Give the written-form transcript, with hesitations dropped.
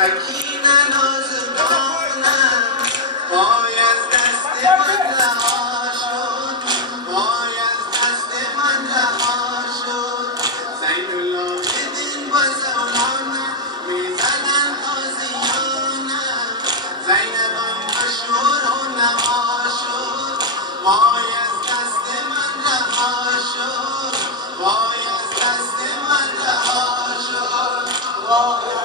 سکینه نازدانم وای از دست من رها شد وای از دست من رها شد زین العابدین با زولانم میزدن تازیانم زینبم مشهور و نما شد وای از دست من رها شد وای از دست من رها شد